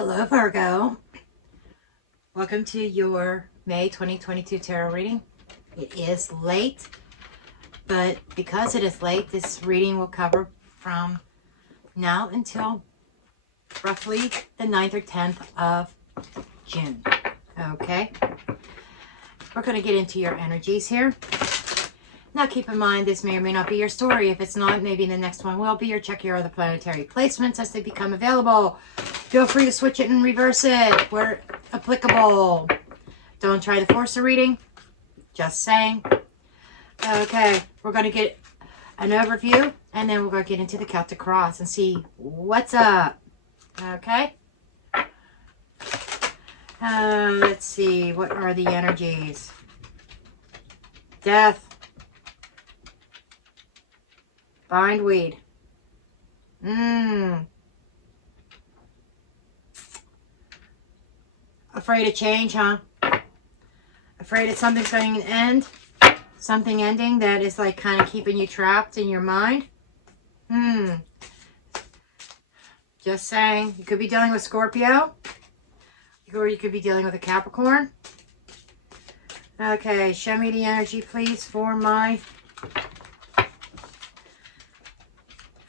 Hello, Virgo. Welcome to your May 2022 tarot reading. It is late, but because it is late, this reading will cover from now until roughly the 9th or 10th of June. Okay? We're going to get into your energies here. Now, keep in mind, this may or may not be your story. If it's not, maybe the next one will be, or check your other planetary placements as they become available. Feel free to switch it and reverse it where applicable. Don't try to force a reading. Just saying. Okay, we're going to get an overview, and then we're going to get into the Celtic Cross and see what's up. Okay? Let's see. What are the energies? Death. Bindweed. Afraid of change, huh? Afraid that something's going to end? Something ending that is like kind of keeping you trapped in your mind? Just saying. You could be dealing with Scorpio. Or you could be dealing with a Capricorn. Okay, show me the energy, please, for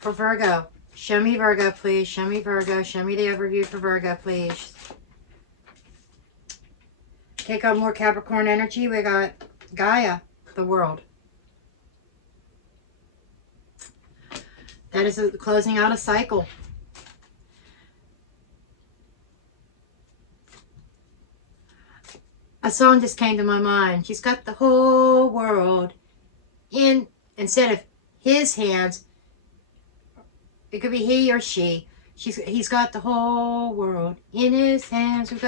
Virgo. Show me Virgo, please. Show me Virgo. Show me the overview for Virgo, please. Take on more Capricorn energy. We got Gaia, the world. That is closing out a cycle. A song just came to my mind. She's got the whole world in, instead of his hands, it could be he or she. He's got the whole world in his hands. We've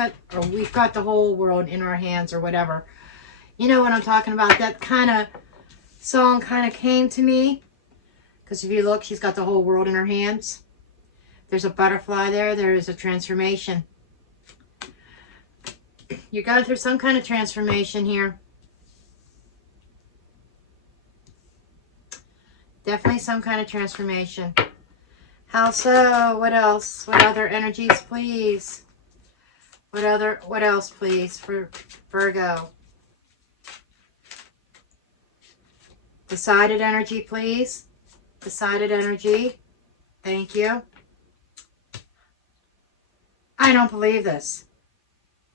got the whole world in our hands, or whatever. You know what I'm talking about? That kind of song kind of came to me. Because if you look, she's got the whole world in her hands. There's a butterfly there. There is a transformation. You're going through some kind of transformation here. Definitely some kind of transformation. How so? What else? What other energies, please? What else, please, for Virgo? Decided energy, please. Decided energy. Thank you. I don't believe this.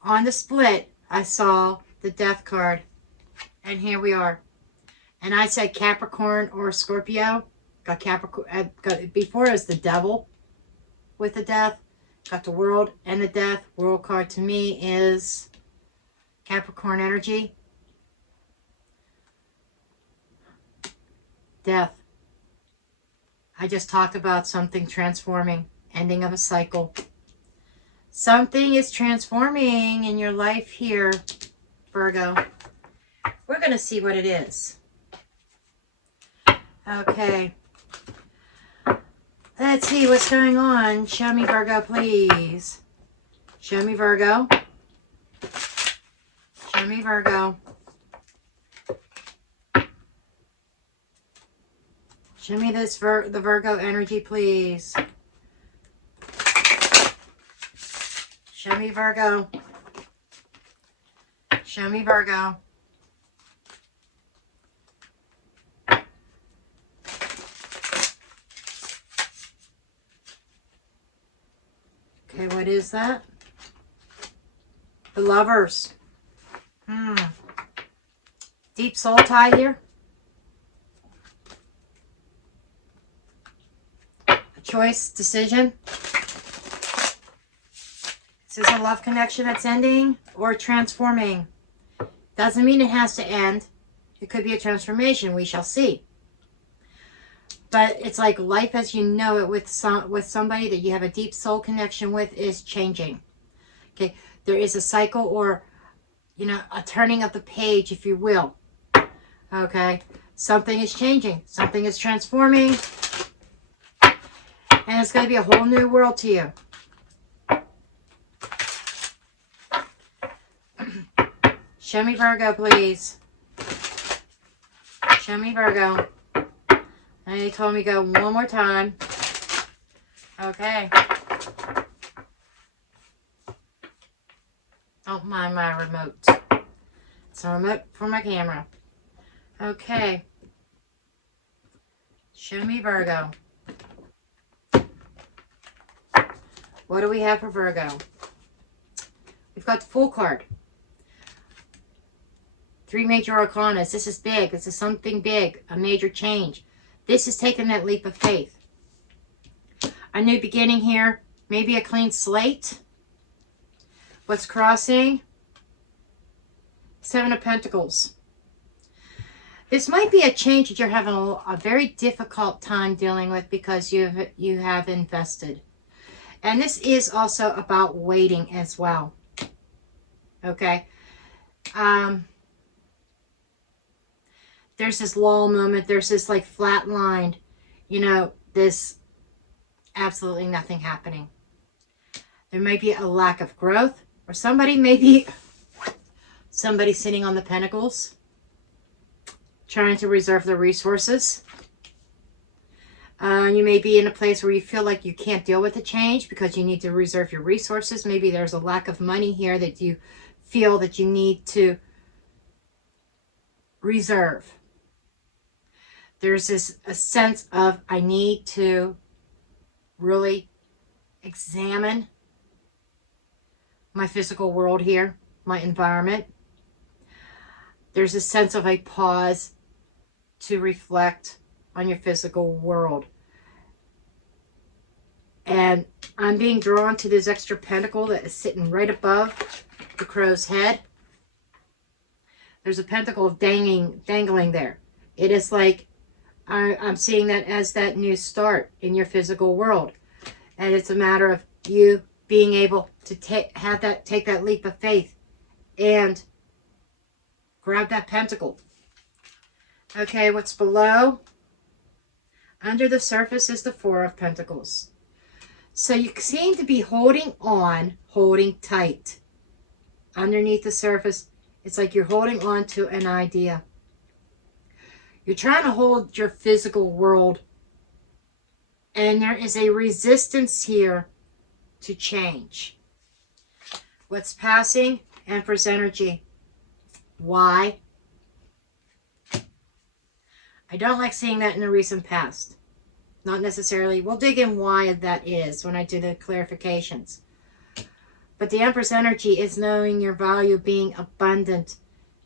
On the split, I saw the Death card. And here we are. And I said Capricorn or Scorpio. Got Capricorn. Before it was the Devil with the Death. Got the World and the Death. World card to me is Capricorn energy. Death. I just talked about something transforming. Ending of a cycle. Something is transforming in your life here, Virgo. We're going to see what it is. Okay. Let's see what's going on. Show me Virgo, please. Show me Virgo. Show me Virgo. Show me this the Virgo energy, please. Show me Virgo. Show me Virgo. Okay, what is that? The Lovers. Deep soul tie here. A choice, decision. This is a love connection that's ending or transforming. Doesn't mean it has to end. It could be a transformation. We shall see. But it's like life as you know it with somebody that you have a deep soul connection with is changing. Okay, there is a cycle, or, you know, a turning of the page, if you will. Okay, something is changing. Something is transforming. And it's going to be a whole new world to you. Show me Virgo, please. Show me Virgo. And he told me go one more time. Okay. Don't mind my remote. It's a remote for my camera. Okay. Show me Virgo. What do we have for Virgo? We've got the Fool card. 3 major arcanas. This is big. This is something big. A major change. This is taking that leap of faith. A new beginning here. Maybe a clean slate. What's crossing? 7 of Pentacles. This might be a change that you're having a very difficult time dealing with because you have invested. And this is also about waiting as well. Okay. There's this lull moment. There's this like flatlined, you know, this absolutely nothing happening. There might be a lack of growth, or somebody sitting on the pentacles trying to reserve their resources. You may be in a place where you feel like you can't deal with the change because you need to reserve your resources. Maybe there's a lack of money here that you feel that you need to reserve. There's a sense of, I need to really examine my physical world here, my environment. There's a sense of a pause to reflect on your physical world. And I'm being drawn to this extra pentacle that is sitting right above the crow's head. There's a pentacle dangling there. It is like, I'm seeing that as that new start in your physical world. And it's a matter of you being able to take that leap of faith and grab that pentacle. Okay, what's below? Under the surface is the 4 of Pentacles. So you seem to be holding on, holding tight. Underneath the surface, it's like you're holding on to an idea. You're trying to hold your physical world, and there is a resistance here to change. What's passing? Empress energy. Why? I don't like seeing that in the recent past. Not necessarily. We'll dig in why that is when I do the clarifications. But the Empress energy is knowing your value, being abundant,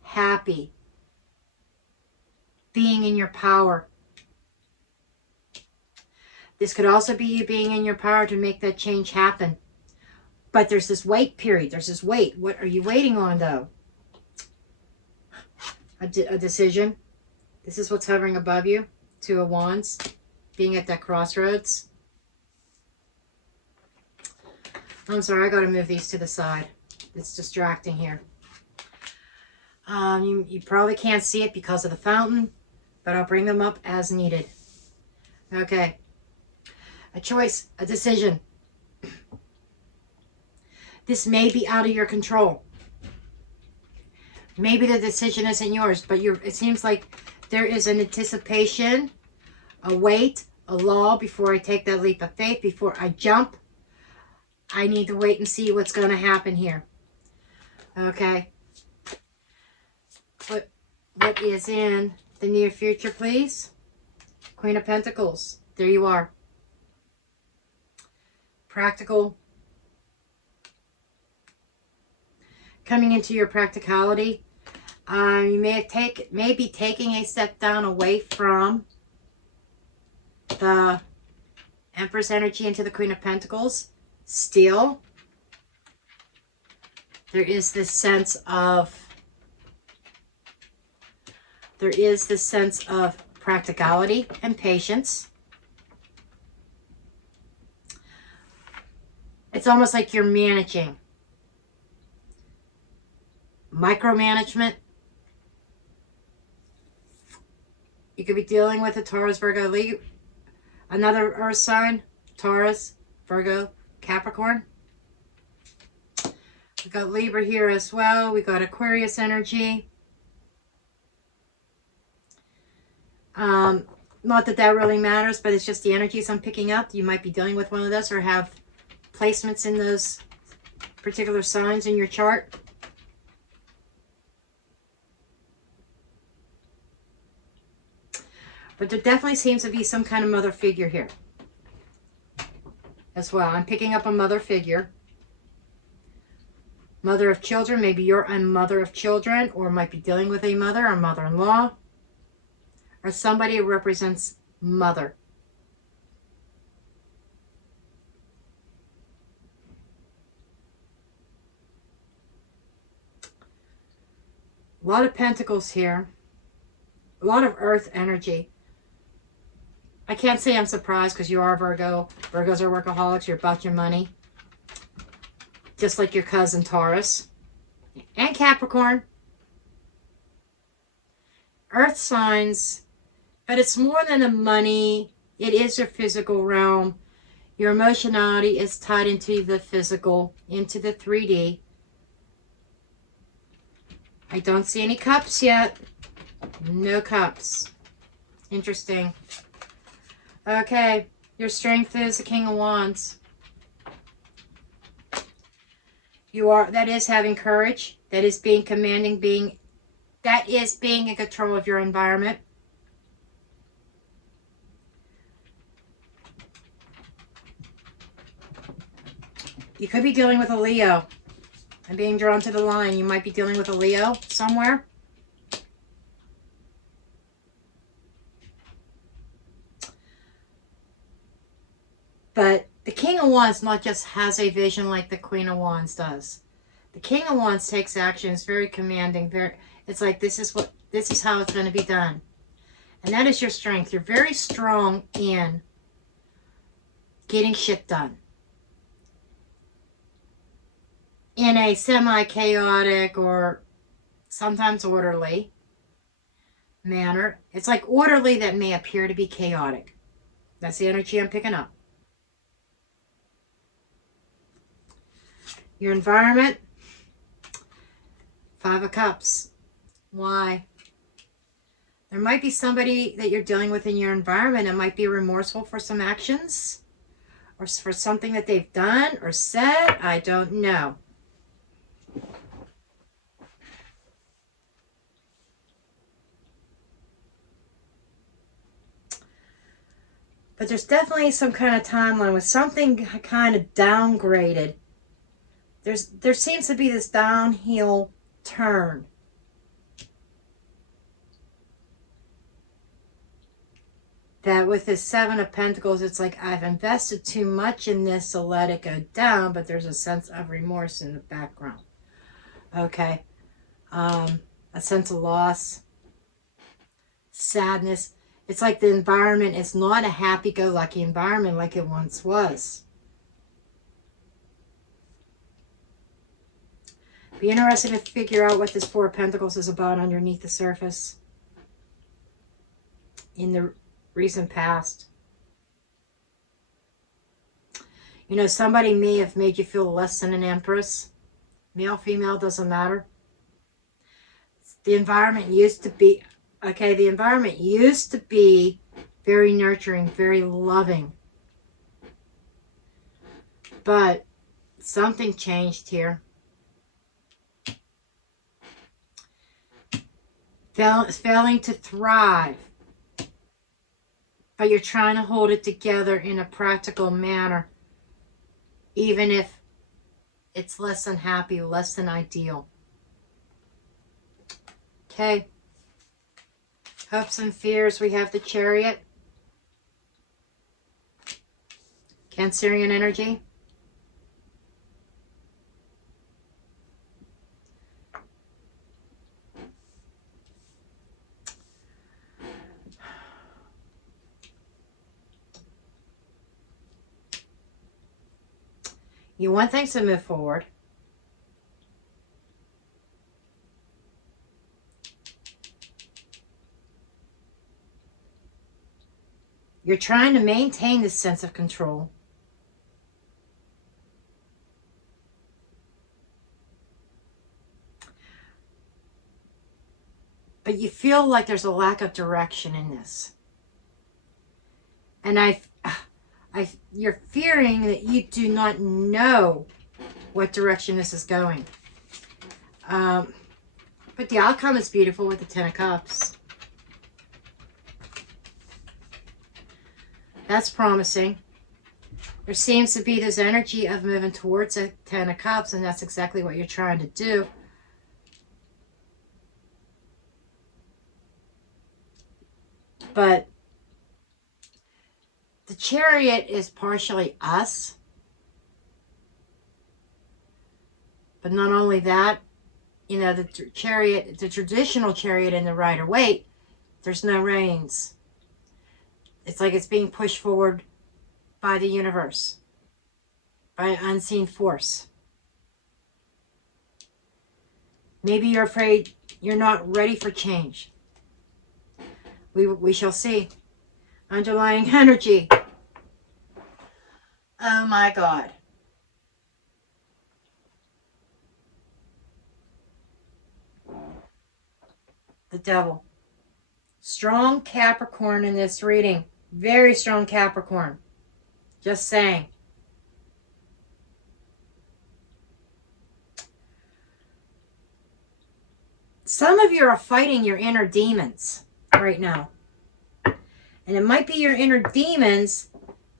happy, being in your power. This could also be you being in your power to make that change happen. But there's this wait period. There's this wait. What are you waiting on, though? A decision. This is what's hovering above you. 2 of Wands. Being at that crossroads. I'm sorry, I got to move these to the side. It's distracting here. You probably can't see it because of the fountain, but I'll bring them up as needed. Okay. A choice, a decision. This may be out of your control. Maybe the decision isn't yours, but it seems like there is an anticipation, a wait, a lull before I take that leap of faith, before I jump. I need to wait and see what's going to happen here. Okay. What is in the near future, please? Queen of Pentacles. There you are. Practical. Coming into your practicality. You may be taking a step down away from the Empress energy into the Queen of Pentacles. Still, there is this sense of practicality and patience. It's almost like you're managing. Micromanagement. You could be dealing with a Taurus, Virgo, Leo, another earth sign, Taurus, Virgo, Capricorn. We've got Libra here as well. We've got Aquarius energy. Not that that really matters, but it's just the energies I'm picking up. You might be dealing with one of those or have placements in those particular signs in your chart. But there definitely seems to be some kind of mother figure here as well. I'm picking up a mother figure. Mother of children. Maybe you're a mother of children, or might be dealing with a mother or mother-in-law, or somebody who represents mother. A lot of pentacles here. A lot of earth energy. I can't say I'm surprised because you are Virgo. Virgos are workaholics. You're about your money. Just like your cousin Taurus. And Capricorn. Earth signs. But it's more than the money. It is your physical realm. Your emotionality is tied into the physical, into the 3D. I don't see any cups yet. No cups. Interesting. Okay. Your strength is the King of Wands. That is having courage. That is being commanding, that is being in control of your environment. You could be dealing with a Leo. I'm being drawn to the line. You might be dealing with a Leo somewhere. But the King of Wands not just has a vision like the Queen of Wands does. The King of Wands takes action. It's very commanding. It's like this is how it's going to be done. And that is your strength. You're very strong in getting shit done. In a semi-chaotic or sometimes orderly manner. It's like orderly that may appear to be chaotic. That's the energy I'm picking up. Your environment. 5 of Cups. Why? There might be somebody that you're dealing with in your environment and might be remorseful for some actions or for something that they've done or said. I don't know. But there's definitely some kind of timeline with something kind of downgraded. There seems to be this downhill turn. That with this 7 of Pentacles, it's like I've invested too much in this, so let it go down. But there's a sense of remorse in the background. Okay. A sense of loss. Sadness. It's like the environment is not a happy-go-lucky environment like it once was. Be interested to figure out what this 4 of Pentacles is about underneath the surface in the recent past. You know, somebody may have made you feel less than an empress. Male, female, doesn't matter. The environment used to be, okay, the environment used to be very nurturing, very loving. But something changed here. Failing to thrive. But you're trying to hold it together in a practical manner. Even if it's less than happy, less than ideal. Okay. Hopes and fears. We have the Chariot. Cancerian energy. You want things to move forward. You're trying to maintain this sense of control. But you feel like there's a lack of direction in this. And you're fearing that you do not know what direction this is going. But the outcome is beautiful with the 10 of Cups. That's promising. There seems to be this energy of moving towards a Ten of Cups, and that's exactly what you're trying to do. But the Chariot is partially us. But not only that, you know, the Chariot, the traditional Chariot in the Rider-Waite, there's no reins. It's like it's being pushed forward by the universe, by an unseen force. Maybe you're afraid you're not ready for change. We shall see. Underlying energy. Oh my God. The Devil. Strong Capricorn in this reading. Very strong Capricorn. Just saying. Some of you are fighting your inner demons right now. And it might be your inner demons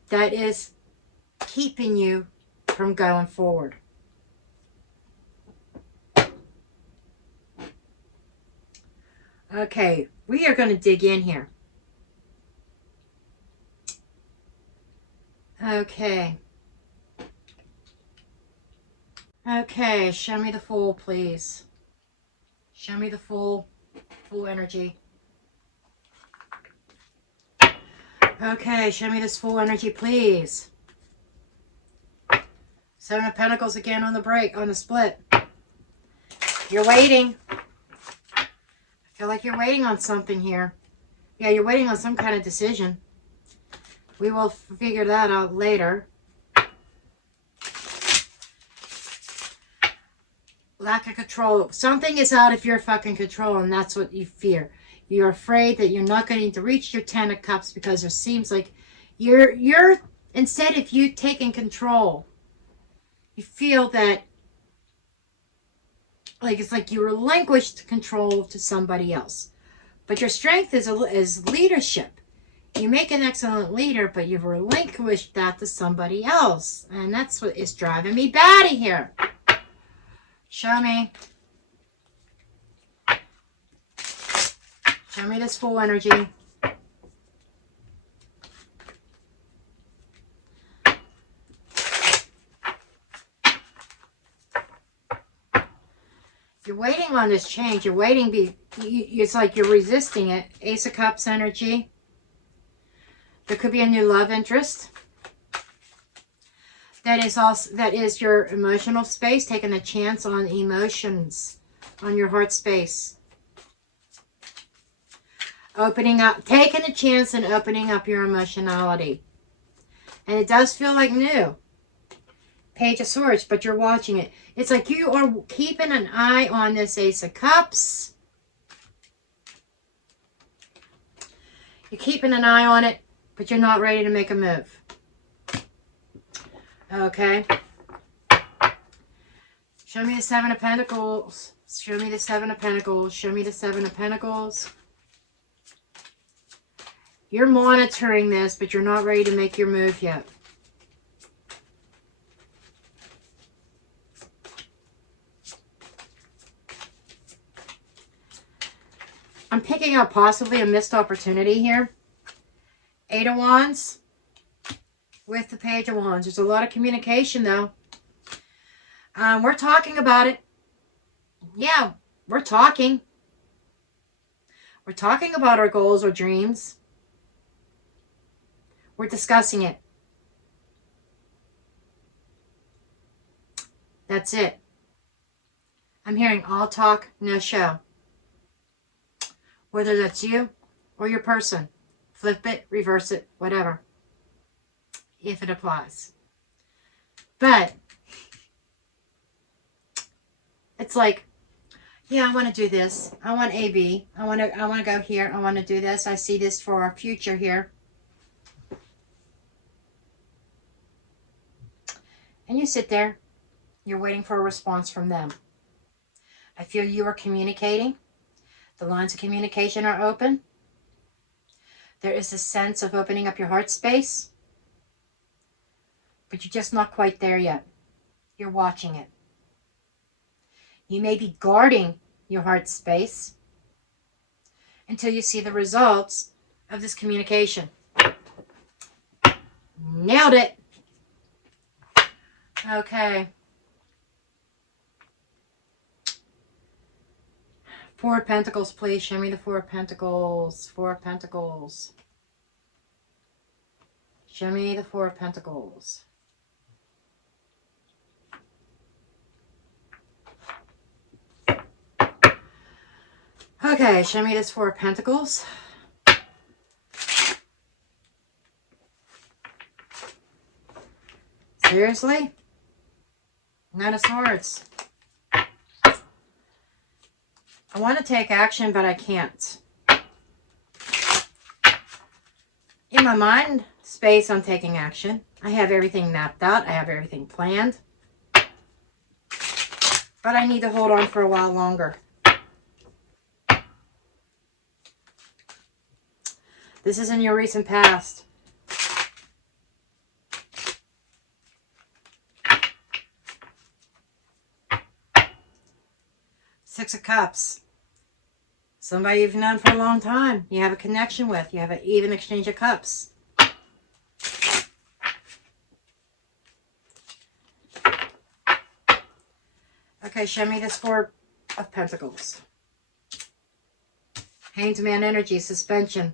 that is keeping you from going forward. Okay, we are going to dig in here. Okay. Okay, show me the Fool, please. Show me the Fool energy. Okay, show me this Fool energy, please. Seven of Pentacles again on the break, on the split. You're waiting. I feel like you're waiting on something here. Yeah, you're waiting on some kind of decision. We will figure that out later. Lack of control. Something is out of your fucking control, and that's what you fear. You're afraid that you're not going to reach your Ten of Cups because it seems like you're instead of you taking control, you feel that like it's like you relinquished control to somebody else. But your strength is leadership. You make an excellent leader, but you've relinquished that to somebody else. And that's what is driving me batty here. Show me. Show me this Fool energy. You're waiting on this change. You're waiting. It's like you're resisting it. Ace of Cups energy. There could be a new love interest. That is your emotional space, taking a chance on emotions, on your heart space. Opening up, taking a chance and opening up your emotionality. And it does feel like new. Page of Swords, but you're watching it. It's like you are keeping an eye on this Ace of Cups. You're keeping an eye on it, but you're not ready to make a move. Okay. Show me the Seven of Pentacles. Show me the Seven of Pentacles. Show me the Seven of Pentacles. You're monitoring this, but you're not ready to make your move yet. I'm picking up possibly a missed opportunity here. Eight of Wands with the Page of Wands. There's a lot of communication, though. We're talking about it. Yeah, we're talking. We're talking about our goals or dreams. We're discussing it. That's it. I'm hearing all talk, no show. Whether that's you or your person. Flip it, reverse it, whatever. If it applies. But it's like, yeah, I want to do this. I want AB. I want to go here. I want to do this. I see this for our future here. And you sit there. You're waiting for a response from them. I feel you are communicating. The lines of communication are open. There is a sense of opening up your heart space, but you're just not quite there yet. You're watching it. You may be guarding your heart space until you see the results of this communication. Nailed it. Okay. Four of Pentacles, please. Show me the Four of Pentacles. Four of Pentacles. Show me the Four of Pentacles. Okay, show me this Four of Pentacles. Seriously? Knight of Swords. I want to take action, but I can't. In my mind space, I'm taking action. I have everything mapped out. I have everything planned. But I need to hold on for a while longer. This is in your recent past. Six of Cups. Somebody you've known for a long time. You have a connection with. You have an even exchange of cups. Okay, show me this Four of Pentacles. Hanged Man energy, suspension.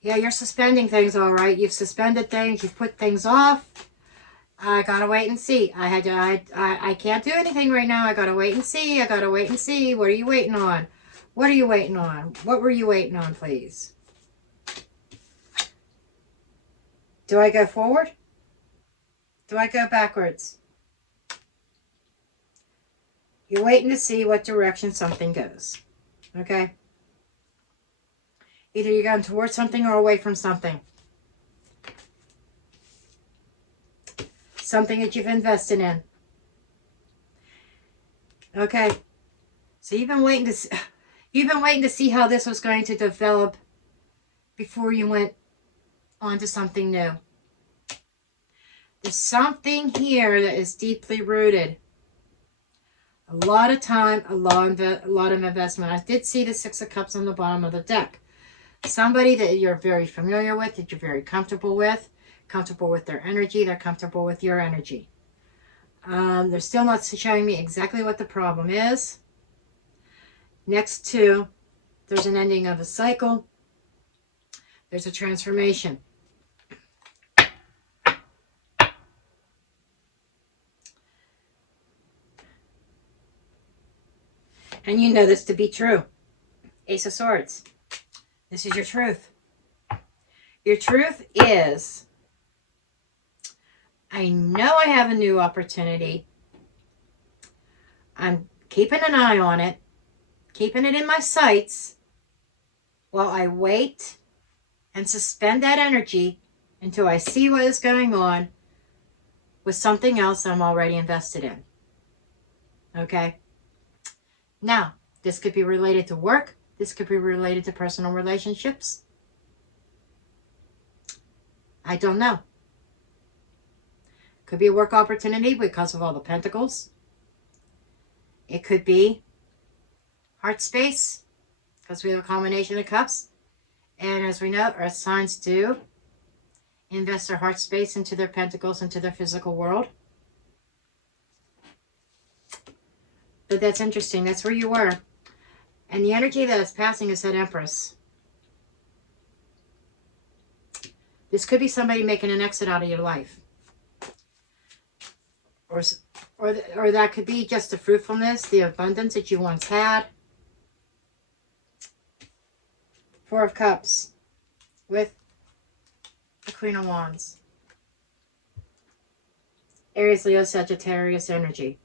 Yeah, you're suspending things, all right. You've suspended things. You've put things off. I gotta wait and see. I can't do anything right now. I gotta wait and see. I gotta wait and see. What are you waiting on? What are you waiting on? What were you waiting on, please? Do I go forward? Do I go backwards? You're waiting to see what direction something goes. Okay? Either you're going towards something or away from something. Something that you've invested in. Okay. So you've been waiting to see how this was going to develop before you went on to something new. There's something here that is deeply rooted. A lot of time, a lot of investment. I did see the Six of Cups on the bottom of the deck. Somebody that you're very familiar with, that you're very comfortable with their energy, they're comfortable with your energy. They're still not showing me exactly what the problem is. Next to, there's an ending of a cycle. There's a transformation. And you know this to be true. Ace of Swords. This is your truth. Your truth is, I know I have a new opportunity. I'm keeping an eye on it, keeping it in my sights while I wait and suspend that energy until I see what is going on with something else I'm already invested in. Okay? Now, this could be related to work. This could be related to personal relationships. I don't know. Could be a work opportunity because of all the pentacles. It could be heart space because we have a combination of cups. And as we know, earth signs do invest their heart space into their pentacles, into their physical world. But that's interesting. That's where you were. And the energy that is passing is that Empress. This could be somebody making an exit out of your life. Or that could be just the fruitfulness, the abundance that you once had. Four of Cups with the Queen of Wands. Aries, Leo, Sagittarius energy.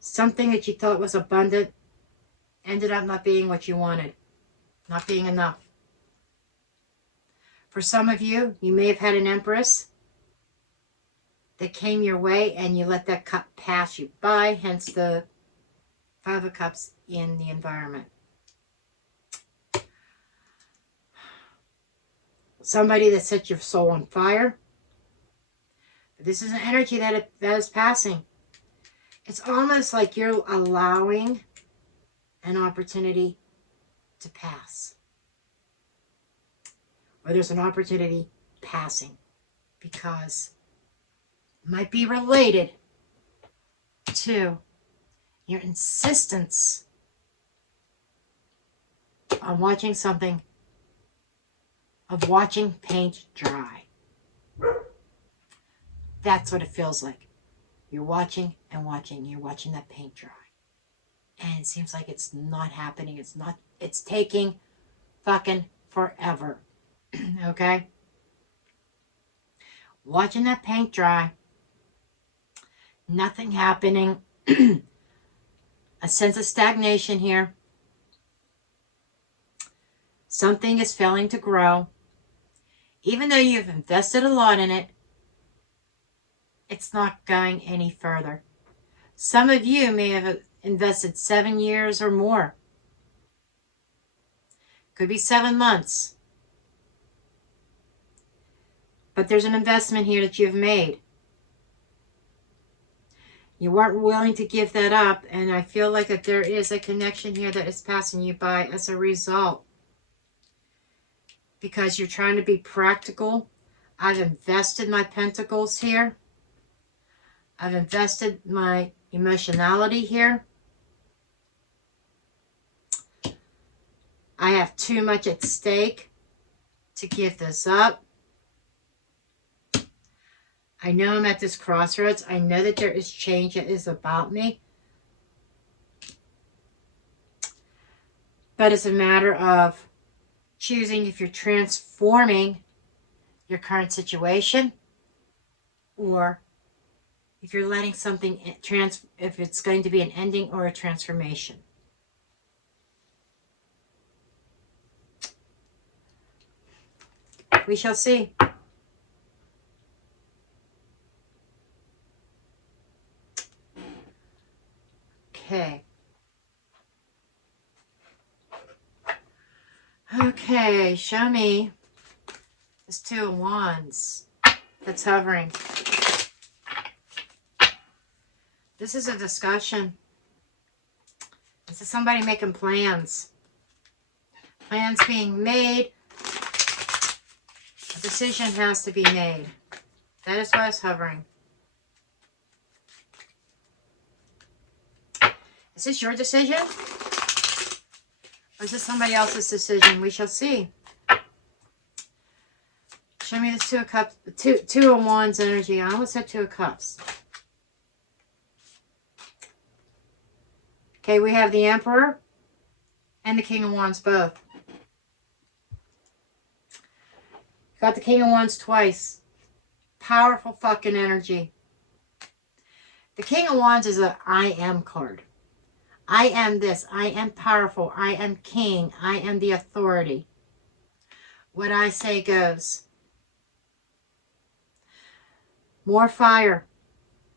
Something that you thought was abundant ended up not being what you wanted. Not being enough. For some of you, you may have had an Empress that came your way and you let that cup pass you by, hence the Five of Cups in the environment. Somebody that set your soul on fire. This is an energy that is passing. It's almost like you're allowing an opportunity to pass. Or there's an opportunity passing because it might be related to your insistence on watching something, of watching paint dry. That's what it feels like. You're watching and watching. You're watching that paint dry. And it seems like it's not happening. It's taking fucking forever. Okay? Watching that paint dry. Nothing happening. A sense of stagnation here. Something is failing to grow. Even though you've invested a lot in it, it's not going any further. Some of you may have invested 7 years or more. Could be 7 months. But there's an investment here that you've made. You weren't willing to give that up, and I feel like that there is a connection here that is passing you by as a result. Because you're trying to be practical. I've invested my pentacles here. I've invested my emotionality here. I have too much at stake to give this up. I know I'm at this crossroads. I know that there is change that is about me. But it's a matter of choosing if you're transforming your current situation or if you're letting something if it's going to be an ending or a transformation. We shall see. Okay. Okay, show me this Two of Wands that's hovering. This is a discussion. This is somebody making plans. Plans being made. A decision has to be made. That is why it's hovering. Is this your decision? Or is this somebody else's decision? We shall see. Show me this Two of Cups, Two of Wands energy. I almost said Two of Cups. Okay, we have the Emperor and the King of Wands both. Got the King of Wands twice. Powerful fucking energy. The King of Wands is a I am card. I am this. I am powerful. I am king. I am the authority. What I say goes. More fire.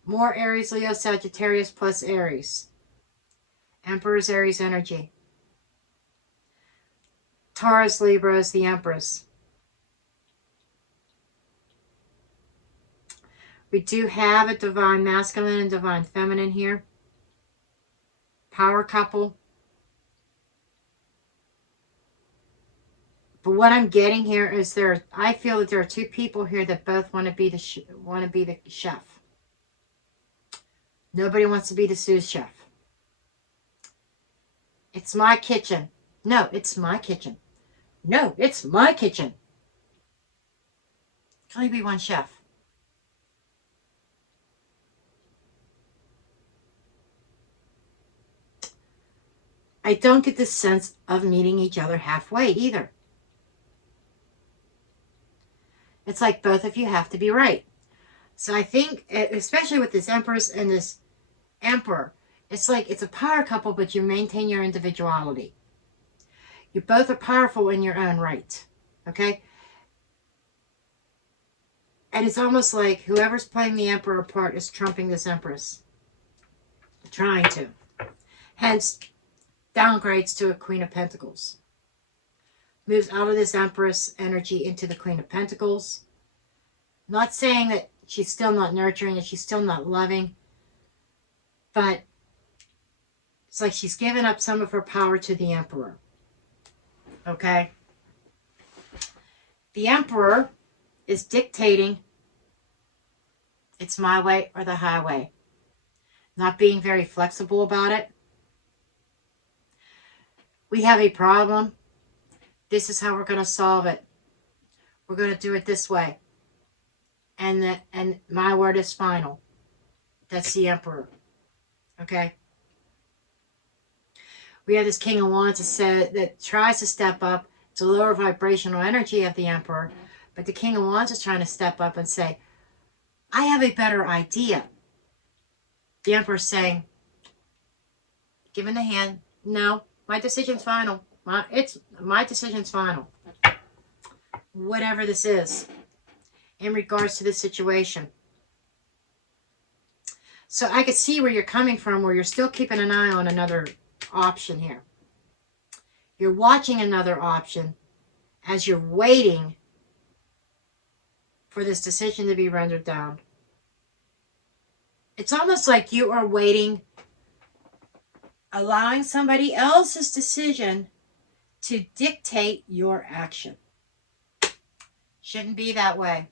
More Aries, Leo, Sagittarius plus Aries. Emperor's Aries energy. Taurus, Libra is the Empress. We do have a divine masculine and divine feminine here. Power couple. But what I'm getting here is I feel that there are two people here that both want to be the chef. Nobody wants to be the sous chef. It's my kitchen. No, it's my kitchen. No, it's my kitchen. Can only be one chef. I don't get this sense of meeting each other halfway either. It's like both of you have to be right. So I think, especially with this Empress and this Emperor, it's like it's a power couple, but you maintain your individuality. You both are powerful in your own right. Okay? And it's almost like whoever's playing the Emperor part is trumping this Empress. Trying to. Hence, downgrades to a Queen of Pentacles. Moves out of this Empress energy into the Queen of Pentacles. Not saying that she's still not nurturing and she's still not loving, but it's like she's given up some of her power to the Emperor. Okay? The Emperor is dictating it's my way or the highway. Not being very flexible about it. We have a problem. This is how we're going to solve it. We're going to do it this way. And my word is final. That's the Emperor. Okay? We have this King of Wands that tries to step up to lower vibrational energy of the Emperor. But the King of Wands is trying to step up and say, I have a better idea. The Emperor's saying, giving the hand, no, my decision's final. My decision's final. Whatever this is, in regards to this situation. So I could see where you're coming from, where you're still keeping an eye on another option here. You're watching another option as you're waiting for this decision to be rendered down. It's almost like you are waiting, allowing somebody else's decision to dictate your action. Shouldn't be that way.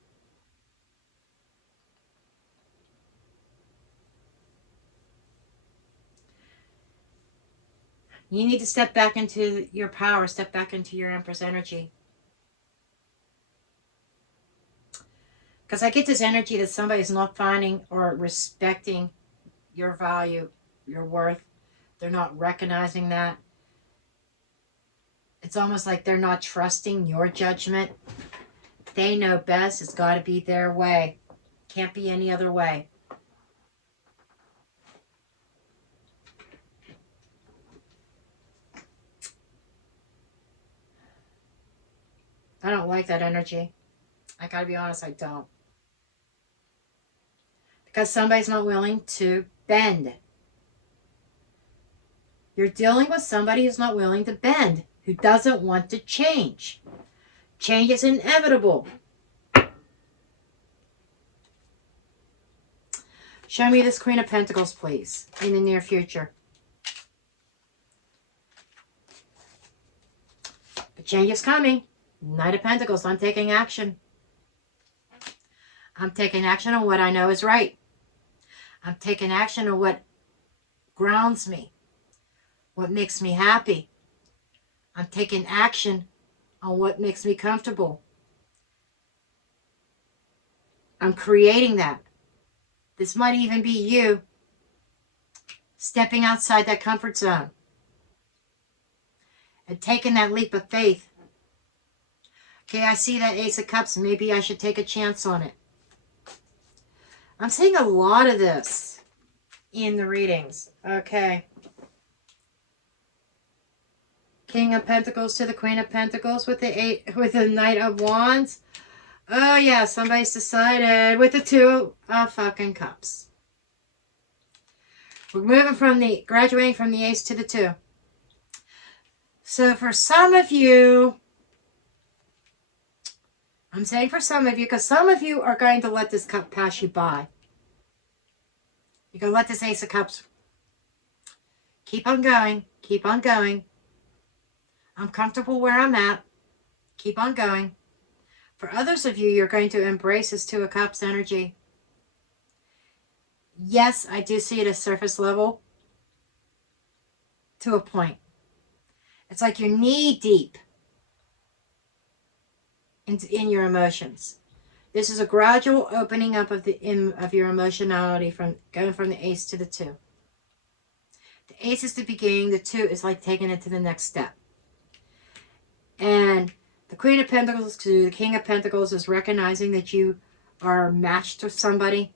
You need to step back into your power, step back into your Empress energy. Because I get this energy that somebody's not finding or respecting your value, your worth. They're not recognizing that. It's almost like they're not trusting your judgment. They know best. It's got to be their way. Can't be any other way. I don't like that energy. I got to be honest, I don't. Because somebody's not willing to bend. You're dealing with somebody who's not willing to bend, who doesn't want to change. Change is inevitable. Show me this Queen of Pentacles, please, in the near future. The change is coming. Knight of Pentacles, I'm taking action. I'm taking action on what I know is right. I'm taking action on what grounds me, what makes me happy. I'm taking action on what makes me comfortable. I'm creating that. This might even be you stepping outside that comfort zone and taking that leap of faith. Okay, I see that Ace of Cups. Maybe I should take a chance on it. I'm seeing a lot of this in the readings. Okay. King of Pentacles to the Queen of Pentacles with the Knight of Wands. Oh yeah, somebody's decided with the Two of fucking Cups. We're graduating from the Ace to the Two. So for some of you, I'm saying for some of you, because some of you are going to let this cup pass you by. You're going to let this Ace of Cups keep on going. Keep on going. I'm comfortable where I'm at. Keep on going. For others of you, you're going to embrace this Two of Cups energy. Yes, I do see it at surface level to a point. It's like you're knee deep in your emotions. This is a gradual opening up of your emotionality going from the Ace to the Two. The Ace is the beginning. The Two is like taking it to the next step. And the Queen of Pentacles to the King of Pentacles is recognizing that you are matched with somebody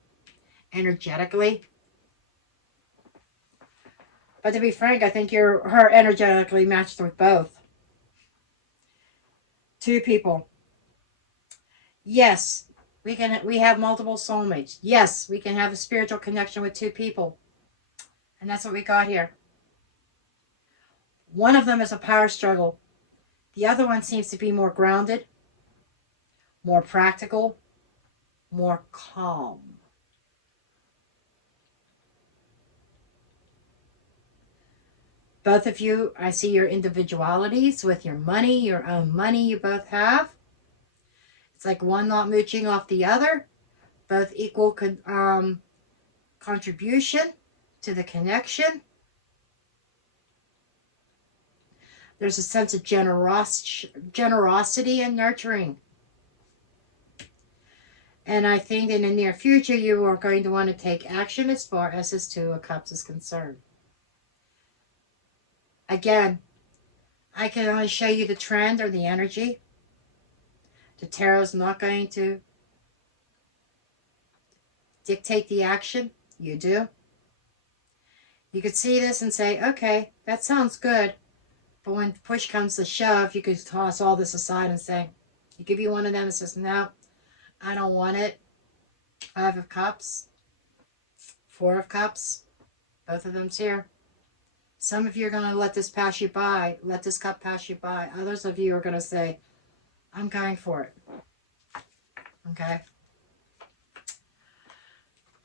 energetically. But to be frank, I think her energetically matched with both. Two people. Yes, we have multiple soulmates. Yes, we can have a spiritual connection with two people. And that's what we got here. One of them is a power struggle. The other one seems to be more grounded, more practical, more calm. Both of you, I see your individualities with your money, your own money you both have. It's like one not mooching off the other. Both equal contribution to the connection. There's a sense of generosity and nurturing. And I think in the near future, you are going to want to take action as far as this Two of Cups is concerned. Again, I can only show you the trend or the energy. The tarot is not going to dictate the action. You do. You could see this and say, okay, that sounds good. But when push comes to shove, you could toss all this aside and say, you give you one of them and says, no, I don't want it. 5 of Cups. 4 of Cups. Both of them's here. Some of you are going to let this pass you by. Let this cup pass you by. Others of you are going to say, I'm going for it. Okay.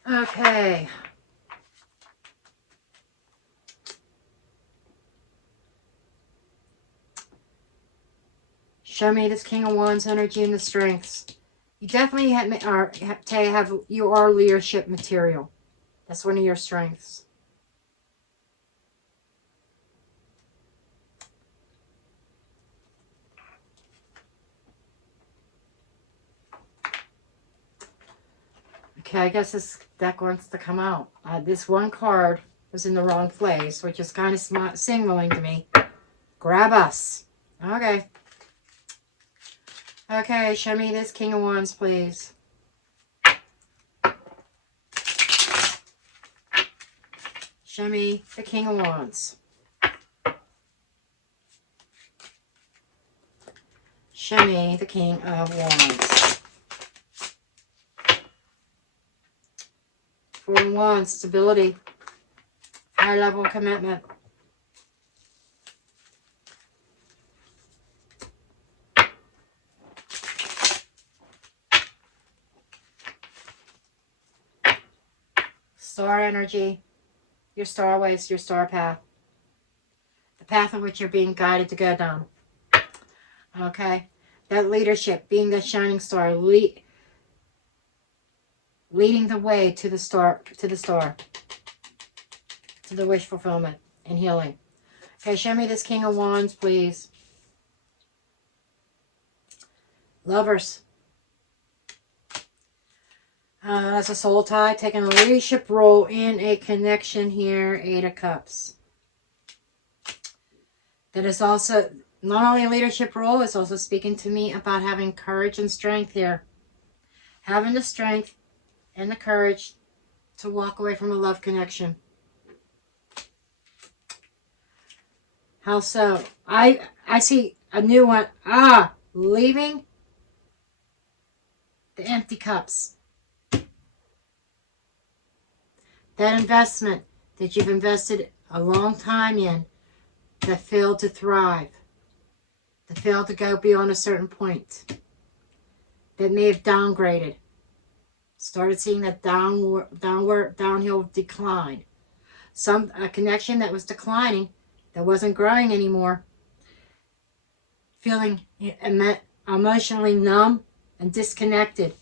Okay. Show me this King of Wands energy and the strengths. You definitely you are leadership material. That's one of your strengths. Okay, I guess this deck wants to come out. This one card was in the wrong place, which is kind of signaling to me. Grab us. Okay. Okay, show me this King of Wands, please. Show me the King of Wands. Show me the King of Wands. 4 of Wands, stability, high level commitment. Star energy, your star ways, your star path. The path in which you're being guided to go down. Okay? That leadership, being the shining star, leading the way to the star, to the wish fulfillment and healing. Okay, show me this King of Wands, please. Lovers. That's a soul tie, taking a leadership role in a connection here, 8 of Cups. That is also not only a leadership role, it's also speaking to me about having courage and strength here. Having the strength and the courage to walk away from a love connection. How so? I see a new one. Leaving the empty cups. That investment that you've invested a long time in that failed to thrive, that failed to go beyond a certain point, that may have downgraded, started seeing that downhill decline. A connection that was declining, that wasn't growing anymore, feeling emotionally numb and disconnected.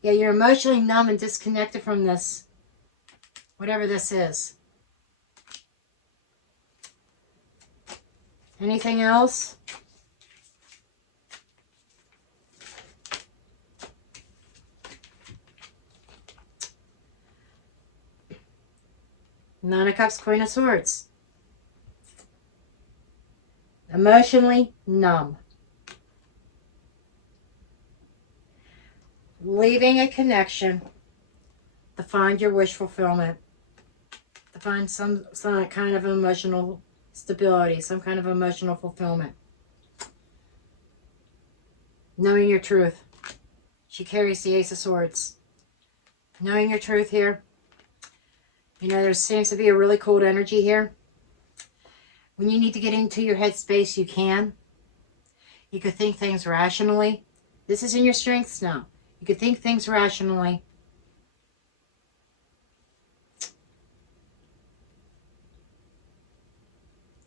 Yeah, you're emotionally numb and disconnected from this. Whatever this is. Anything else? Nine of Cups, Queen of Swords. Emotionally numb. Leaving a connection to find your wish fulfillment. To find some kind of emotional stability, some kind of emotional fulfillment. Knowing your truth. She carries the Ace of Swords. Knowing your truth here. You know, there seems to be a really cold energy here. When you need to get into your headspace, you can. You could think things rationally. This is in your strengths now. You could think things rationally.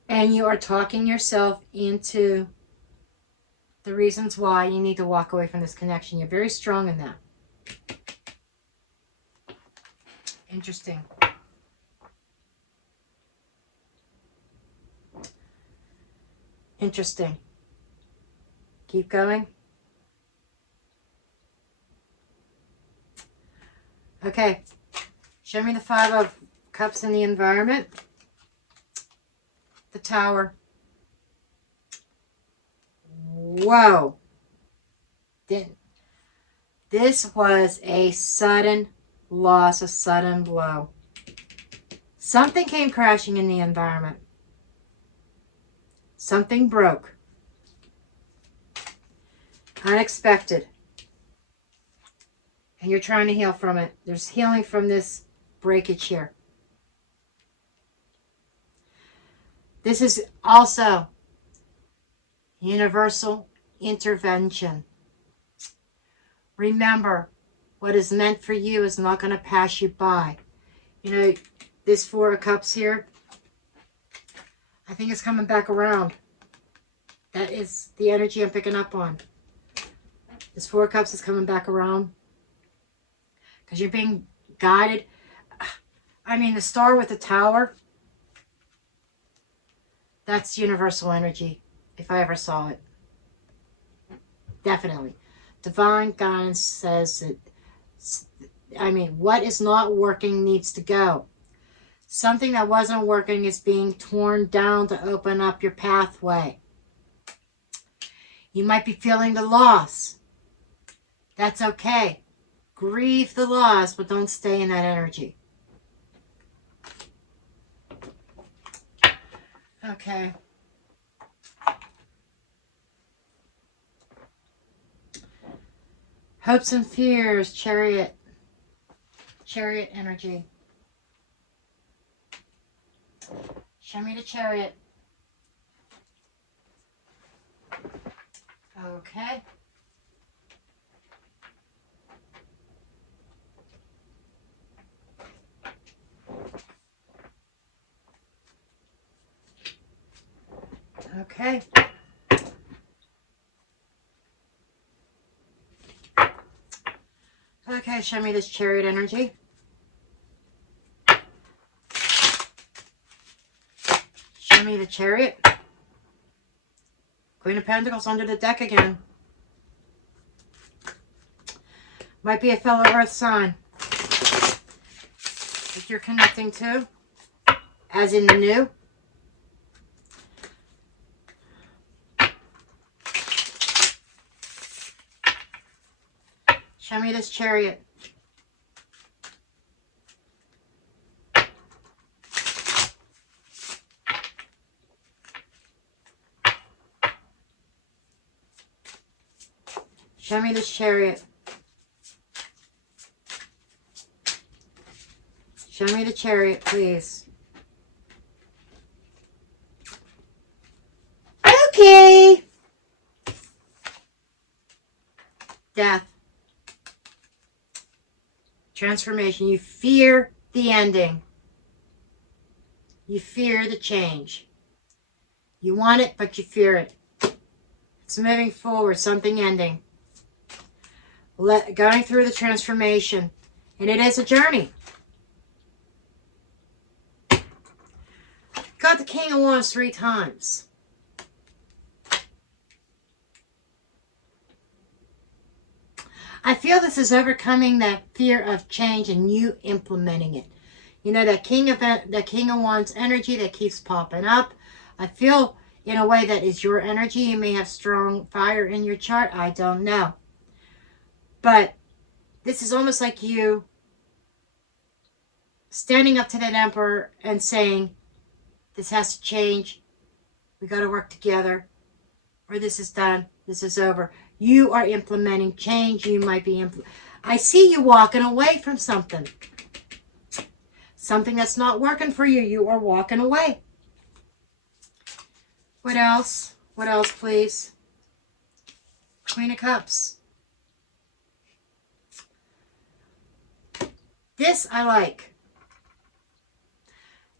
And you are talking yourself into the reasons why you need to walk away from this connection. You're very strong in that. Interesting. Interesting. Keep going. Okay. Show me the Five of Cups in the environment. The Tower. Whoa. This was a sudden loss, a sudden blow. Something came crashing in the environment. Something broke. Unexpected. And you're trying to heal from it. There's healing from this breakage here. This is also universal intervention. Remember, what is meant for you is not going to pass you by. You know, this Four of Cups here, I think it's coming back around. That is the energy I'm picking up on. This Four of Cups is coming back around. Because you're being guided. I mean, the star with the Tower, that's universal energy, if I ever saw it. Definitely. Divine guidance says that, I mean, what is not working needs to go. Something that wasn't working is being torn down to open up your pathway. You might be feeling the loss. That's okay. Grieve the loss, but don't stay in that energy. Okay. Hopes and fears, Chariot. Chariot energy. Show me the Chariot. Okay. Okay. Okay, show me this Chariot energy. Show me the Chariot. Queen of Pentacles under the deck again. Might be a fellow Earth sign that you're connecting to, as in the new. Show me this Chariot. Show me this Chariot. Show me the Chariot, please. Okay. Death. Transformation. You fear the ending. You fear the change. You want it, but you fear it. It's moving forward, something ending. Going through the transformation. And it is a journey. Got the King of Wands 3 times. I feel this is overcoming that fear of change and you implementing it. You know, that King of Wands energy that keeps popping up. I feel in a way that is your energy. You may have strong fire in your chart. I don't know. But this is almost like you standing up to that Emperor and saying, this has to change. We got to work together. Or this is done. This is over. You are implementing change. You might be I see you walking away from something. Something that's not working for you. You are walking away. What else? What else, please? Queen of Cups. This I like.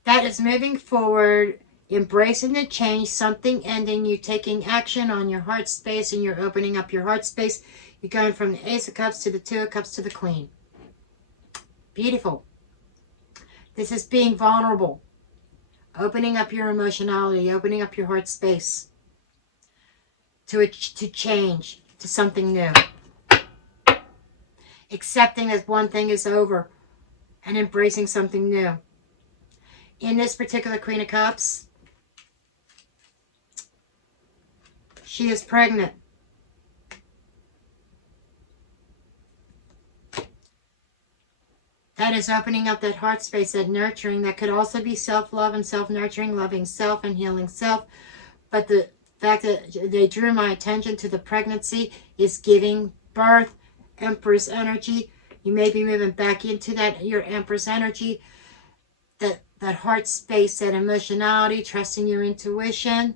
That is moving forward, embracing the change, something ending, you taking action on your heart space, and you're opening up your heart space. You're going from the Ace of Cups to the Two of Cups to the Queen. Beautiful. This is being vulnerable. Opening up your emotionality, opening up your heart space to change, to something new. Accepting that one thing is over and embracing something new. In this particular Queen of Cups, she is pregnant. That is opening up that heart space, that nurturing. That could also be self-love and self-nurturing, loving self and healing self. But the fact that they drew my attention to the pregnancy is giving birth, Empress energy. You may be moving back into that, your Empress energy, that heart space, that emotionality, trusting your intuition.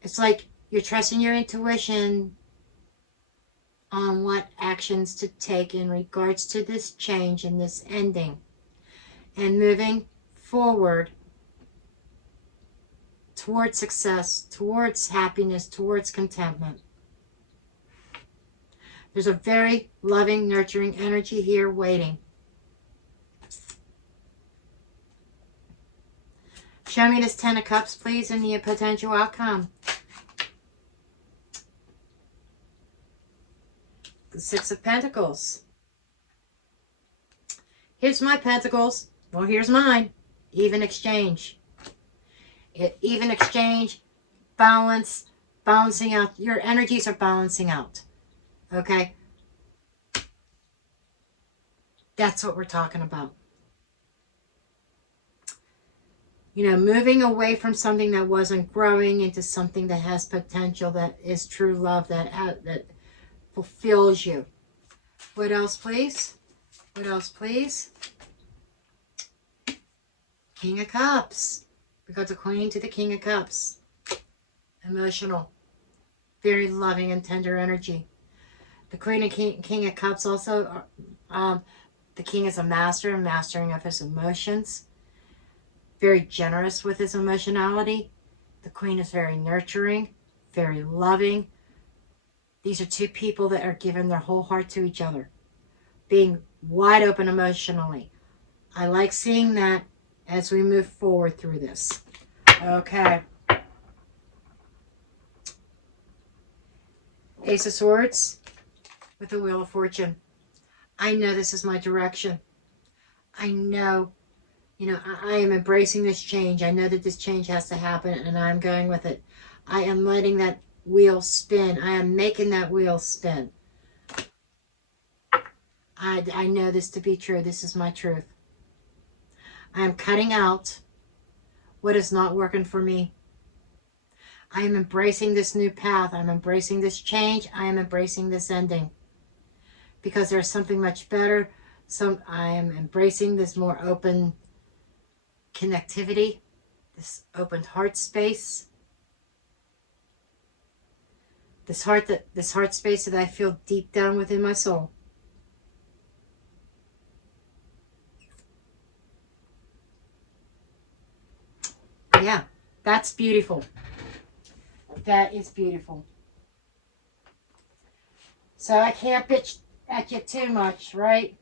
It's like you're trusting your intuition on what actions to take in regards to this change and this ending, and moving forward towards success, towards happiness, towards contentment. There's a very loving, nurturing energy here waiting. Show me this Ten of Cups, please, and the potential outcome. The Six of Pentacles. Here's my pentacles. Well, here's mine. Even exchange. Even exchange, balance, balancing out. Your energies are balancing out. Okay? That's what we're talking about. You know, moving away from something that wasn't growing into something that has potential, that is true love, that fulfills you. What else, please? What else, please? King of Cups. We got the Queen to the King of Cups. Emotional. Very loving and tender energy. The Queen and King of Cups also, the King is a master and mastering of his emotions. Very generous with his emotionality. The Queen is very nurturing, very loving. These are two people that are giving their whole heart to each other. Being wide open emotionally. I like seeing that as we move forward through this. Okay. Ace of Swords with the Wheel of Fortune. I know this is my direction. I know, you know, I am embracing this change. I know that this change has to happen, and I'm going with it. I am letting that wheel spin. I am making that wheel spin. I know this to be true. This is my truth. I am cutting out what is not working for me. I am embracing this new path. I'm embracing this change. I am embracing this ending. Because there's something much better. I am embracing this more open connectivity. This open heart space. This heart space that I feel deep down within my soul. Yeah, that's beautiful. That is beautiful. So I can't bitch at you too much, right?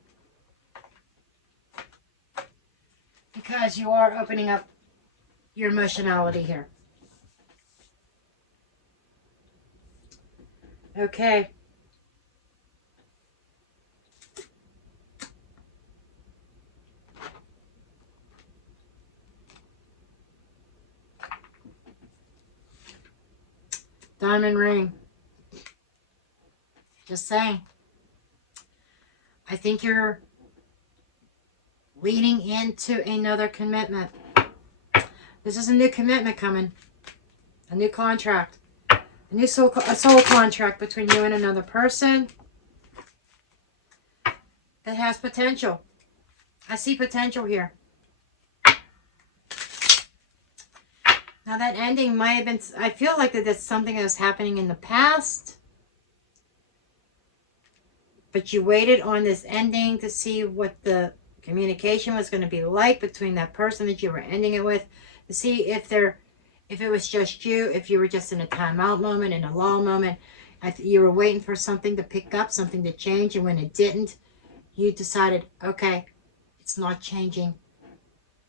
Because you are opening up your emotionality here. Okay. Diamond ring. Just saying. I think you're leading into another commitment. This is a new commitment coming. A new contract. A soul contract between you and another person that has potential. I see potential here. Now that ending might have been, I feel like that's something that was happening in the past. But you waited on this ending to see what the communication was going to be like between that person that you were ending it with. To see if it was just you, if you were just in a timeout moment, in a lull moment. You were waiting for something to pick up, something to change. And when it didn't, you decided, okay, it's not changing.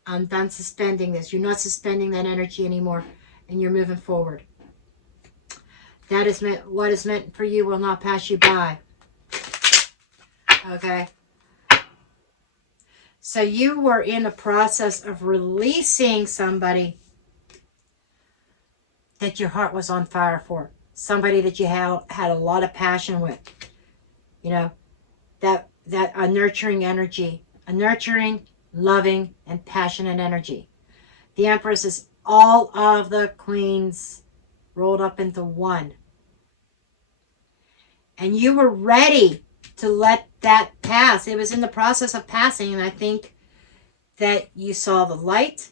I'm done suspending this. You're not suspending that energy anymore, and you're moving forward. That is meant. What is meant for you will not pass you by. Okay. So you were in a process of releasing somebody that your heart was on fire for. Somebody that you had a lot of passion with. You know, that a nurturing energy, a nurturing, loving, and passionate energy. The Empress is all of the queens rolled up into one. And you were ready to let that pass. It was in the process of passing, and I think that you saw the light.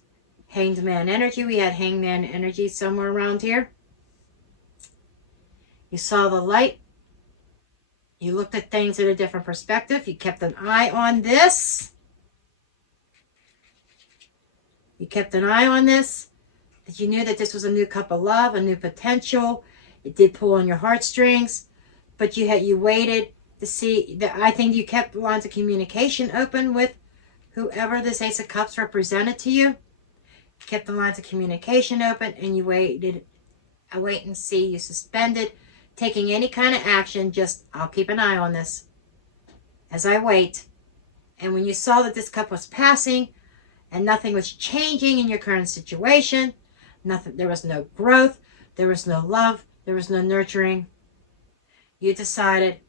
Hanged Man energy. We had Hanged Man energy somewhere around here. You saw the light. You looked at things in a different perspective. You kept an eye on this. You kept an eye on this. That you knew that this was a new cup of love, a new potential. It did pull on your heartstrings, but you waited to see. That I think you kept lines of communication open with whoever this Ace of Cups represented to you. Kept the lines of communication open, and you waited. I wait and see. You suspended taking any kind of action. Just, I'll keep an eye on this as I wait. And when you saw that this cup was passing and nothing was changing in your current situation, nothing, there was no growth, there was no love, there was no nurturing, you decided,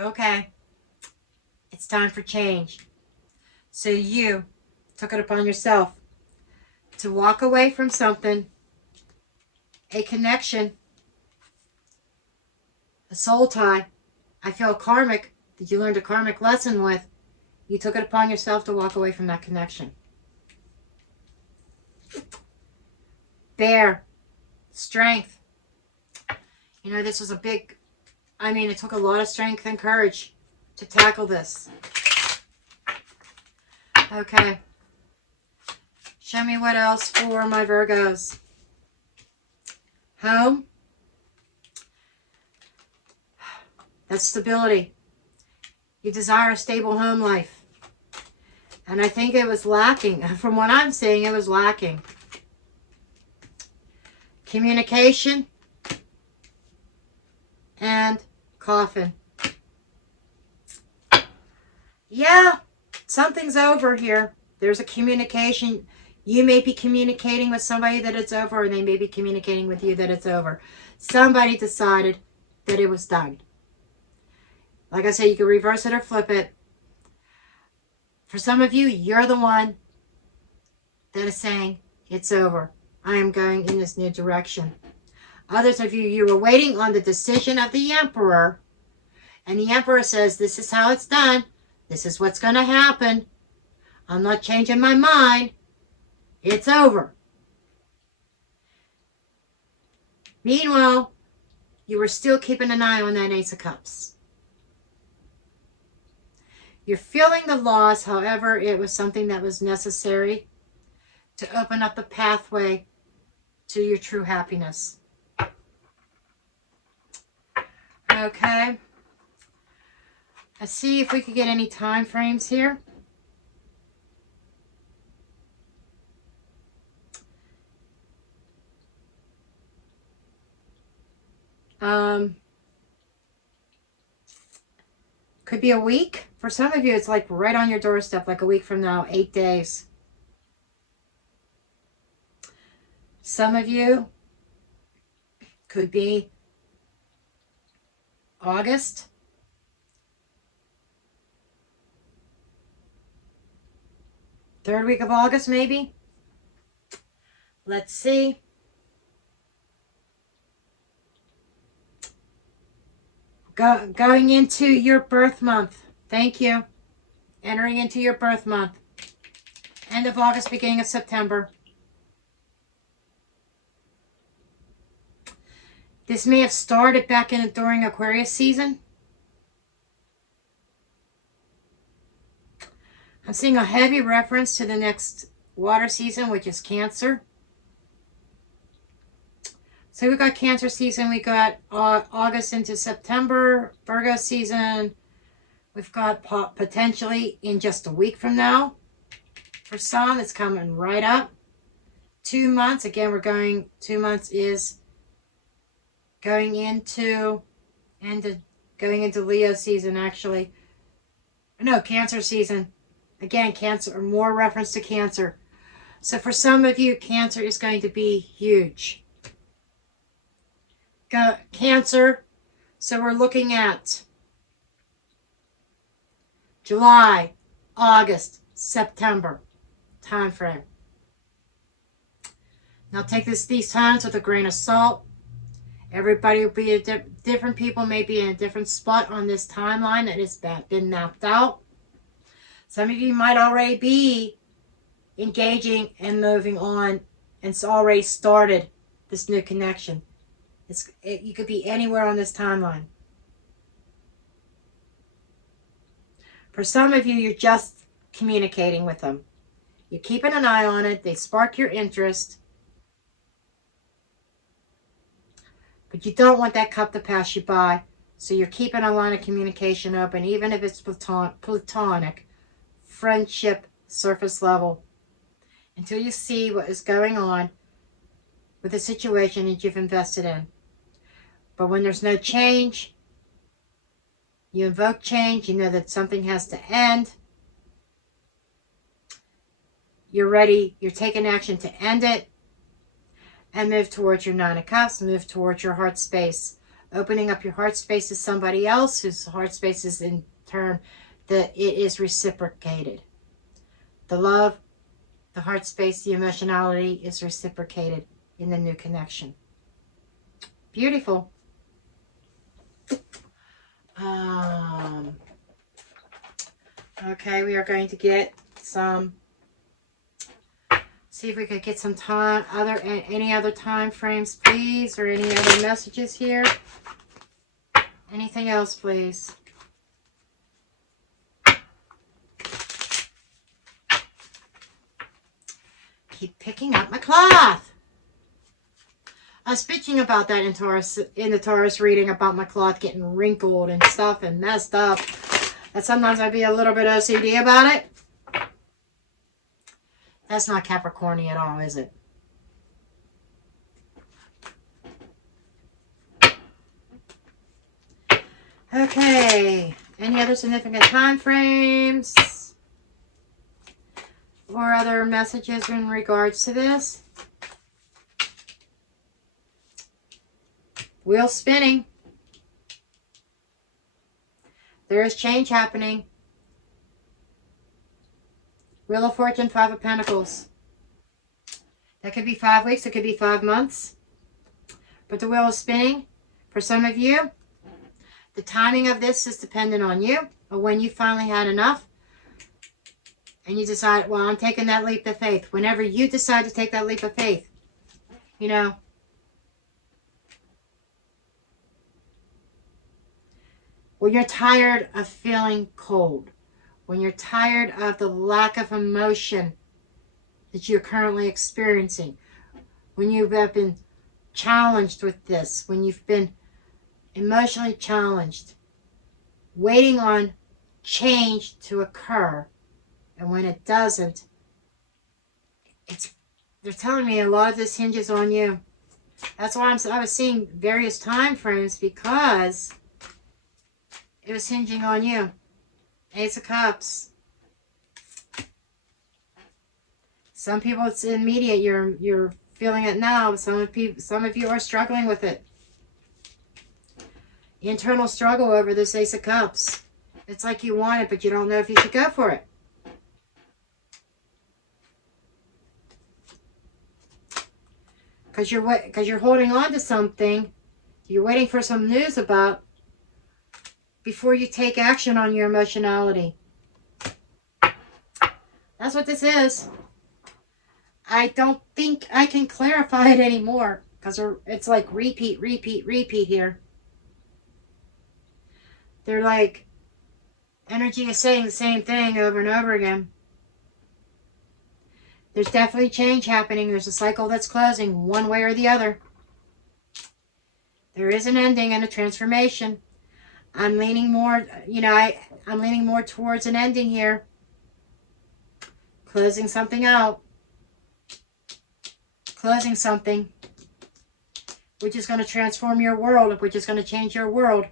okay, it's time for change. So you took it upon yourself to walk away from something, a connection, a soul tie. I feel karmic, that you learned a karmic lesson with. You took it upon yourself to walk away from that connection. Bear, strength. You know, this was a big, it took a lot of strength and courage to tackle this. Okay. Show me what else for my Virgos. Home. That's stability. You desire a stable home life. And I think it was lacking. From what I'm seeing, it was lacking. Communication. And coffin. Yeah, something's over here. There's a communication. You may be communicating with somebody that it's over, or they may be communicating with you that it's over. Somebody decided that it was done. Like I said, you can reverse it or flip it. For some of you, you're the one that is saying, it's over. I am going in this new direction. Others of you, you were waiting on the decision of the Emperor. And the Emperor says, this is how it's done. This is what's going to happen. I'm not changing my mind. It's over. Meanwhile, you were still keeping an eye on that Ace of Cups. You're feeling the loss, however, it was something that was necessary to open up the pathway to your true happiness. Okay. Let's see if we could get any time frames here. Could be a week. For some of you, it's like right on your doorstep, like a week from now, 8 days. Some of you could be August. Third week of August, maybe. Let's see. Going into your birth month. Thank you. Entering into your birth month. End of August, beginning of September. This may have started back during Aquarius season. I'm seeing a heavy reference to the next water season, which is Cancer. So we got Cancer season. We got August into September. Virgo season. We've got potentially in just a week from now. For some, it's coming right up. 2 months. Again, 2 months is going into Leo season, actually. No, Cancer season. Again, Cancer, more reference to Cancer. So for some of you, Cancer is going to be huge. Cancer. So we're looking at July, August, September time frame. Now take these times with a grain of salt. Everybody will be different people may be in a different spot on this timeline that has been mapped out. Some of you might already be engaging and moving on, and it's already started this new connection. You could be anywhere on this timeline. For some of you, you're just communicating with them. You're keeping an eye on it. They spark your interest. But you don't want that cup to pass you by. So you're keeping a line of communication open, even if it's platonic, friendship, surface level, until you see what is going on with the situation that you've invested in. But when there's no change, you invoke change. You know that something has to end. You're ready. You're taking action to end it. And move towards your Nine of Cups. Move towards your heart space. Opening up your heart space to somebody else whose heart space is in turn that it is reciprocated. The love, the heart space, the emotionality is reciprocated in the new connection. Beautiful. Okay, we are going to get some. See if we could get some time, any other time frames, please, or any other messages here. Anything else, please? Keep picking up my cloth. I was bitching about that in the Taurus reading about my cloth getting wrinkled and stuff and messed up. And sometimes I'd be a little bit OCD about it. That's not Capricorny at all, is it? Okay. Any other significant time frames? Or other messages in regards to this? Wheel spinning. There is change happening. Wheel of Fortune, Five of Pentacles. That could be 5 weeks. It could be 5 months. But the wheel is spinning. For some of you, the timing of this is dependent on you, or when you finally had enough. And you decide, well, I'm taking that leap of faith. Whenever you decide to take that leap of faith, you know, when you're tired of feeling cold, when you're tired of the lack of emotion that you're currently experiencing, when you have been challenged with this, when you've been emotionally challenged, waiting on change to occur, and when it doesn't, they're telling me a lot of this hinges on you. That's why I was seeing various time frames, because it was hinging on you. Ace of Cups. Some people it's immediate. You're feeling it now. Some of you are struggling with it. Internal struggle over this Ace of Cups. It's like you want it, but you don't know if you should go for it. Because you're holding on to something. You're waiting for some news about before you take action on your emotionality. That's what this is. I don't think I can clarify it anymore. because it's like repeat, repeat, repeat here. They're like, energy is saying the same thing over and over again. There's definitely change happening. There's a cycle that's closing one way or the other. There is an ending and a transformation. I'm leaning more, I'm leaning more towards an ending here. Closing something out. Closing something. Which is going to transform your world, which is going to change your world.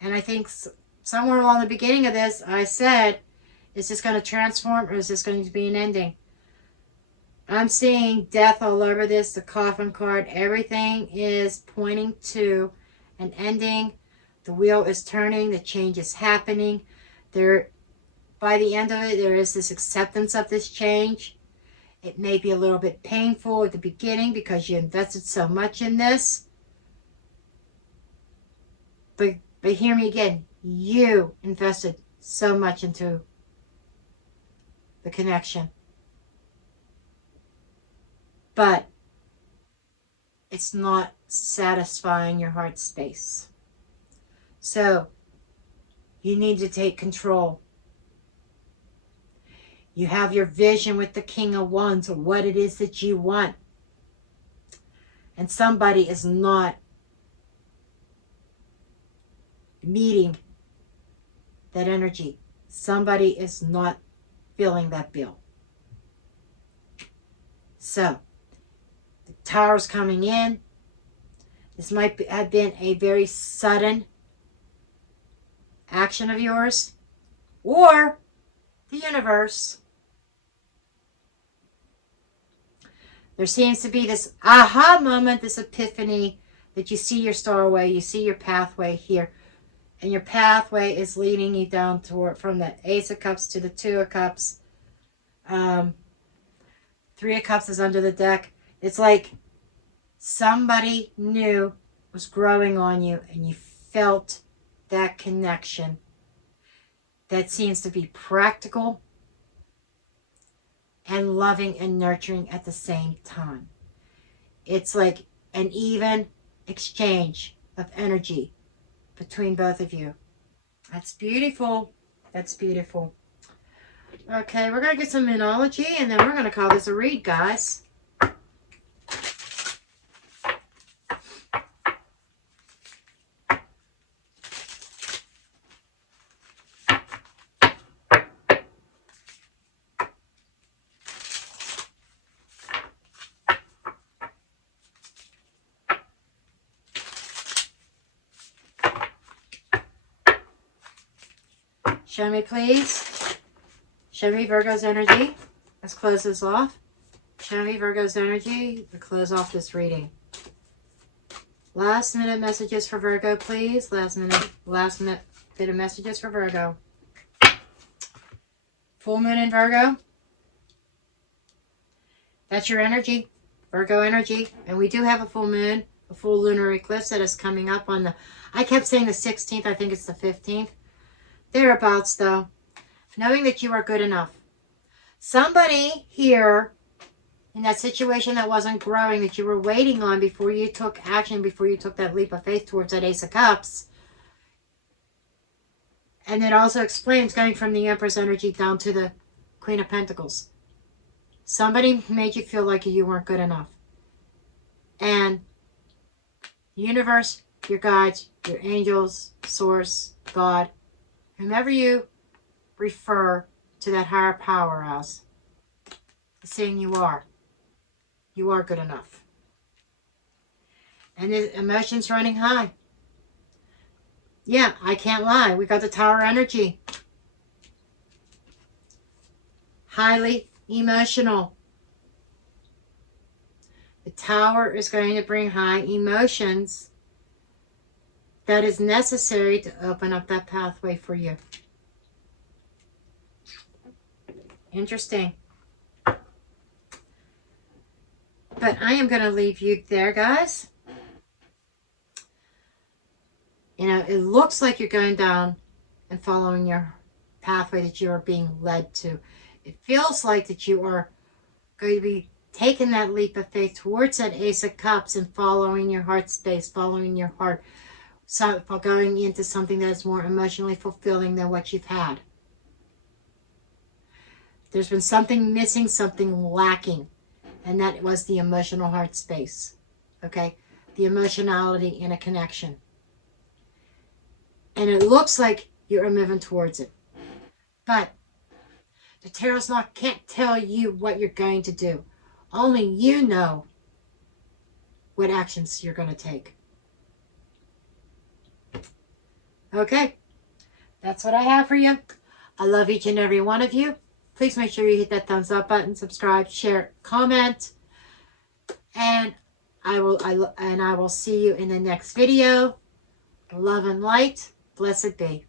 And I think somewhere along the beginning of this, I said, is this going to transform or is this going to be an ending? I'm seeing death all over this, the coffin card. Everything is pointing to an ending. The wheel is turning. The change is happening. By the end of it, there is this acceptance of this change. It may be a little bit painful at the beginning because you invested so much in this. But hear me again. You invested so much into the connection. But it's not satisfying your heart space. So you need to take control. You have your vision with the King of Wands of what it is that you want. And somebody is not meeting that energy. Somebody is not filling that bill. So, the Tower's coming in. This might have been a very sudden action of yours. Or the universe. There seems to be this aha moment, this epiphany, that you see your starway, you see your pathway here. And your pathway is leading you down toward, from the Ace of Cups to the Two of Cups. Three of Cups is under the deck. It's like somebody new was growing on you and you felt that connection. That seems to be practical and loving and nurturing at the same time. It's like an even exchange of energy between both of you. That's beautiful. That's beautiful. Okay, we're going to get some Moonology and then we're going to call this a read, guys. Show me, please. Show me Virgo's energy. Let's close this off. Show me Virgo's energy to close off this reading. Last minute messages for Virgo, please. Last minute bit of messages for Virgo. Full moon in Virgo. That's your energy. Virgo energy. And we do have a full moon, a full lunar eclipse that is coming up on the, I kept saying the 16th. I think it's the 15th. Thereabouts, though. Knowing that you are good enough. Somebody here in that situation that wasn't growing, that you were waiting on before you took action, before you took that leap of faith towards that Ace of Cups. And it also explains going from the Empress energy down to the Queen of Pentacles. Somebody made you feel like you weren't good enough. And the universe, your guides, your angels, source, God, whomever you refer to that higher power as, is saying you are good enough. And the emotions running high. Yeah, I can't lie. We got the Tower energy. Highly emotional. The Tower is going to bring high emotions that is necessary to open up that pathway for you. Interesting. But I am going to leave you there, guys. You know, it looks like you're going down and following your pathway that you are being led to. It feels like that you are going to be taking that leap of faith towards that Ace of Cups and following your heart space, following your heart, so going into something that is more emotionally fulfilling than what you've had. There's been something missing, something lacking, and that was the emotional heart space. Okay? The emotionality in a connection. And it looks like you're moving towards it. But the Tarot's can't tell you what you're going to do. Only you know what actions you're going to take. Okay, that's what I have for you. I love each and every one of you. Please make sure you hit that thumbs up button, subscribe, share, comment, and I will see you in the next video. Love and light. Blessed be.